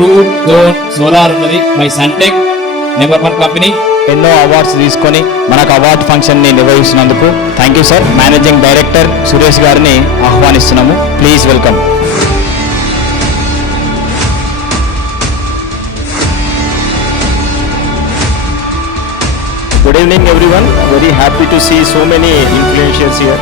2 solar ఉన్నది by Suntech number 1 company. ఎన్నో awards తీసుకొని మనకు అవార్డ్ ఫంక్షన్ ని నిర్వహిస్తున్నందుకు thank you sir. Managing director Suresh గారిని ఆహ్వానిస్తున్నాము. Please welcome. Good evening everyone. Very happy to see so many influencers here.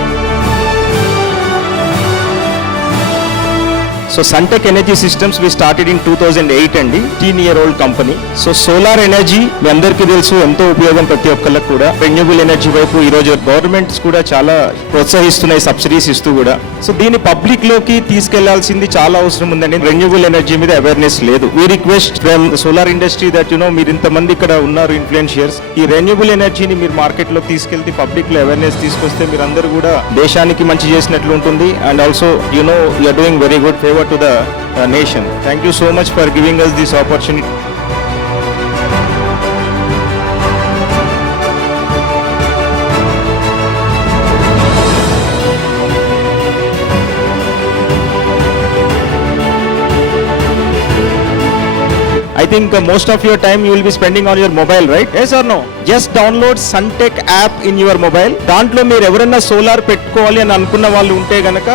So Suntec Energy Systems we started in 2008 అండి. 10-year-old company. So solar energy మీ అందరికీ తెలుసు ఎంతో ఉపయోగం ప్రతి ఒక్కళ్ళకి కూడా. రెన్యూబుల్ ఎనర్జీ వైపు ఈరోజు గవర్నమెంట్స్ కూడా చాలా ప్రోత్సహిస్తున్నాయి సబ్సిడీస్ ఇస్తూ కూడా. సో దీన్ని పబ్లిక్ లోకి తీసుకెళ్లాల్సింది చాలా అవసరం ఉందండి. రెన్యూబుల్ ఎనర్జీ మీద అవేర్నెస్ లేదు. We request from solar industry that మీరు ఇంతమంది ఇక్కడ ఉన్నారు ఇన్ఫ్లుయెన్షియర్స్, ఈ రెన్యూబుల్ ఎనర్జీని మీరు మార్కెట్ లోకి తీసుకెళ్తే పబ్లిక్ లో అవేర్నెస్ తీసుకొస్తే మీరు అందరూ కూడా దేశానికి మంచి చేసినట్లు ఉంటుంది. And also you are doing very good favour to the nation. Thank you so much for giving us this opportunity. I think most of your time you will be spending on your mobile, right? Yes or no? Just download Suntec app in your mobile. దాంట్లో మీరు ఎవరైనా సోలార్ పెట్టుకోవాలి అని అనుకున్న వాళ్ళు ఉంటే గనక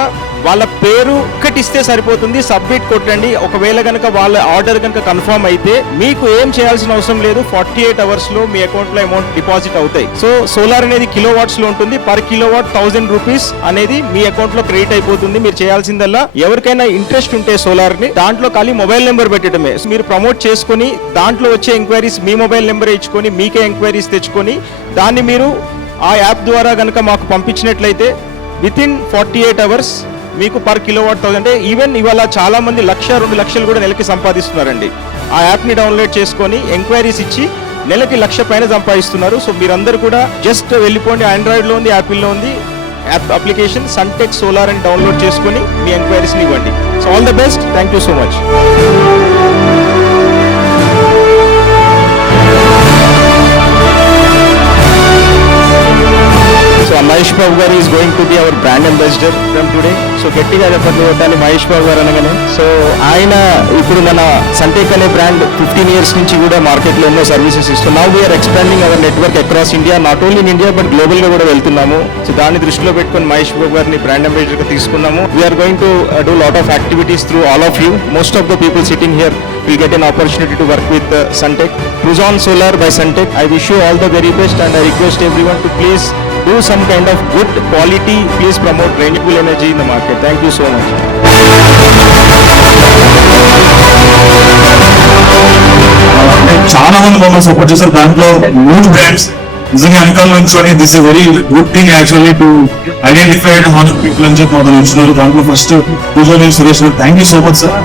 వాళ్ళ పేరు ఒక్కటిస్తే సరిపోతుంది, సబ్మిట్ కొట్టండి. ఒకవేళ కనుక వాళ్ళ ఆర్డర్ కనుక కన్ఫర్మ్ అయితే మీకు ఏం చేయాల్సిన అవసరం లేదు. 48 hours లో మీ అకౌంట్ లో అమౌంట్ డిపాజిట్ అవుతాయి. సో సోలార్ అనేది కిలోవాట్స్ లో ఉంటుంది. పర్ కిలోవాట్ 1000 రూపీస్ అనేది మీ అకౌంట్ లో క్రెడిట్ అయిపోతుంది. మీరు చేయాల్సిందల్లా ఎవరికైనా ఇంట్రెస్ట్ ఉంటే సోలార్ ని దాంట్లో ఖాళీ మొబైల్ నెంబర్ పెట్టడమే. మీరు ప్రమోట్ చేసుకుని దాంట్లో వచ్చే ఎంక్వైరీస్ మీ మొబైల్ నెంబర్ ఇచ్చుకొని మీకే ఎంక్వైరీస్ తెచ్చుకొని దాన్ని మీరు ఆ యాప్ ద్వారా కనుక మాకు పంపించినట్లయితే వితిన్ 48 hours మీకు పర్ కిలోవాట్ 1000 అంటే ఈవెన్ ఇవాళ చాలా మంది 1,00,000-2 లక్షలు కూడా నెలకి సంపాదిస్తున్నారండి. ఆ యాప్ని డౌన్లోడ్ చేసుకొని ఎంక్వైరీస్ ఇచ్చి నెలకి 1,00,000 పైన సంపాదిస్తున్నారు. సో మీరందరూ కూడా జస్ట్ వెళ్ళిపోండి, ఆండ్రాయిడ్లో ఉంది, యాపిల్లో ఉంది యాప్ అప్లికేషన్ సన్టెక్ సోలార్ అని డౌన్లోడ్ చేసుకొని మీ ఎంక్వైరీస్ని ఇవ్వండి. So all the best. Thank you so much. So Mahesh Babu garu is going to be our brand ambassador from today. So గట్టిగా చెప్పండి కొట్టాలి మహేష్ బాబు గారు అనగానే. సో ఆయన ఇప్పుడు మన Suntec అనే బ్రాండ్ 15 years నుంచి కూడా మార్కెట్లో ఎన్నో సర్వీసెస్ ఇస్తున్నాం. Now we're expanding our network across India, not only in India but global గా కూడా వెళ్తున్నాము. సో దాన్ని దృష్టిలో పెట్టుకొని మహేష్ బాబు గారిని బ్రాండ్ అంబాసిడర్ గా తీసుకున్నాము. We're going to do lot of activities through all of you. Most of the people sitting here will get an opportunity to work with Suntec. Cruzon Solar by Suntec. I wish you all the very best and I request everyone to please do some kind of good quality. Please promote renewable energy in the market. Thank you so much. చాలా మంది మమ్మల్ని సపోర్ట్ చేశారు. దాంట్లో 3 బ్రాండ్స్ నిజంగా వెనకాల నుంచి this is very good thing actually to identified 100 పీపుల్ అని చెప్పి మొదలు ఉంచున్నారు. దాంట్లో ఫస్ట్ పూజ సురేష్ గారు thank you so much sir.